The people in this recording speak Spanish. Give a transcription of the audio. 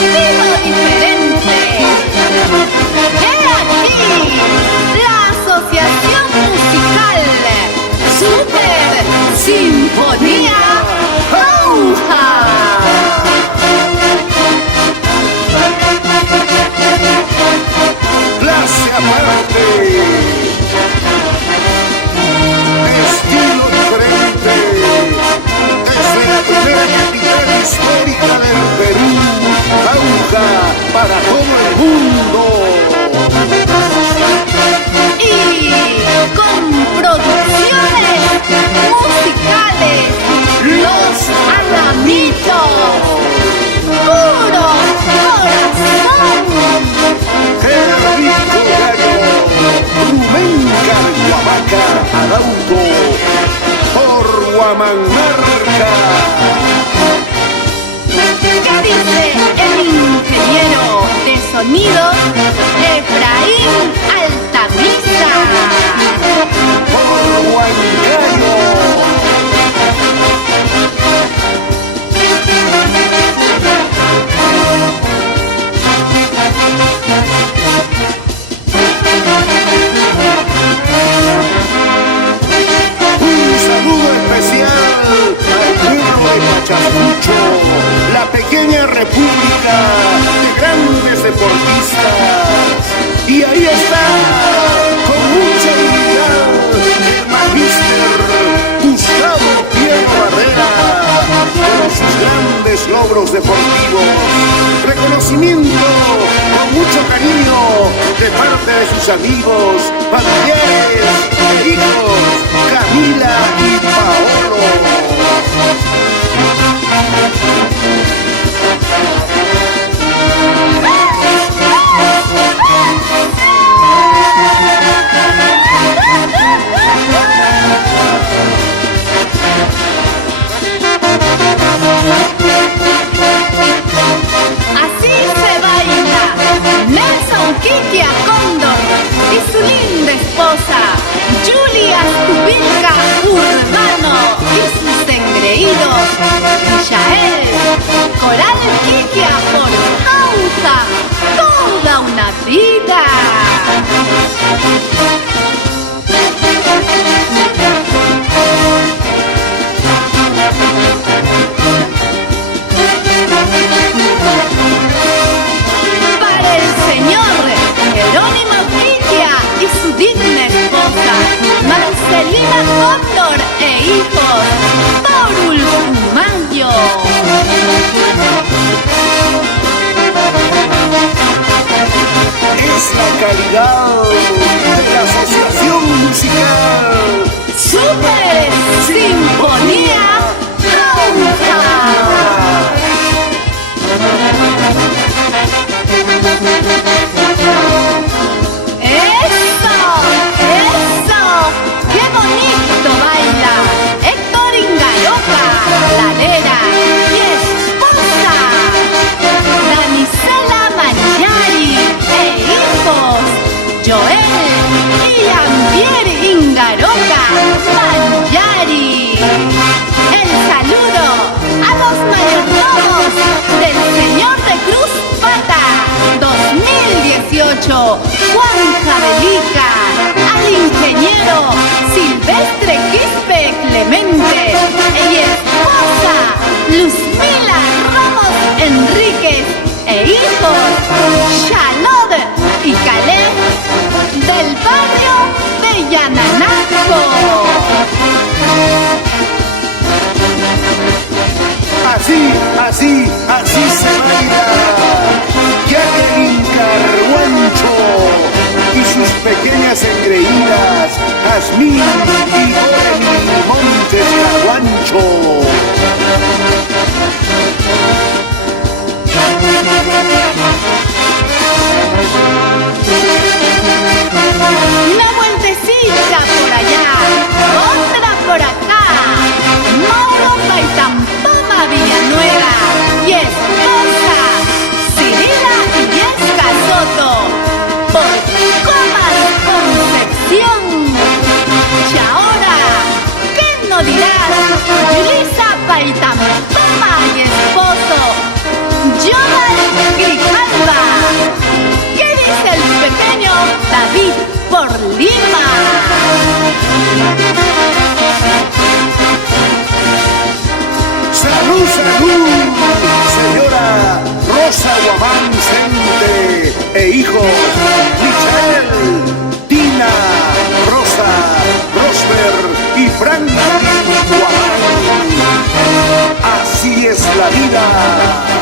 estilo diferente. He aquí la Asociación Musical Super Sinfonía Jauja. Clase aparte, estilo diferente, desde la primera capital histórica del Perú, Jauja para todo el mundo. Y con producciones musicales, Los Alamitos, puro corazón. Rico Gallo, Rumenca de Huamaca, Arauco, por Huamanmarca. ¿Qué dice el ingeniero de sonido Efraín Altamisa? Por Huancayo. Ayacucho, la pequeña república de grandes deportistas. Y ahí está, con mucha dignidad, el magíster Gustavo Piero Barrera, con sus grandes logros deportivos. Reconocimiento con mucho cariño de parte de sus amigos, familiares, hijos, Camila y Paolo. Así se baila Nelson Quiquia Cóndor y su linda esposa Julia Tubilca Urbano y sus engreídos Michael Coral Quiquia por Jauja, toda una vida. Para el señor Jerónimo Quiquia y su digna esposa Marcelina Cóndor e hijos por Ulpumayo. Es la calidad de la Asociación Musical Super Sinfonía Jauja. ¡Eso! ¡Eso! ¡Qué bonito baila Héctor Ingaroca, Ladera y esposa Danisela Mangiari e hijos Joel y Ambier Ingaroca Mangiari. El saludo a los mayordomos del Señor de Cruz Pata 2018, Juan Jabelica, al ingeniero Silvestre Quispe Clemente y esposa Luzmila Ramos Enríquez e hijos Shalod y Caleb del barrio de Yananaco. Así se baila Jacqueline Carguancho y sus pequeñas engreídas Jazmín y Oremi Montes Carguancho. Una vueltecita por allá, otra por acá. Mauro Paitampoma Villanueva y esposa Cirila Illesca Soto por Comas Concepción. Y ahora, ¿qué no dirás? Yulisa Paitampoma y esposo Jonathan la vida.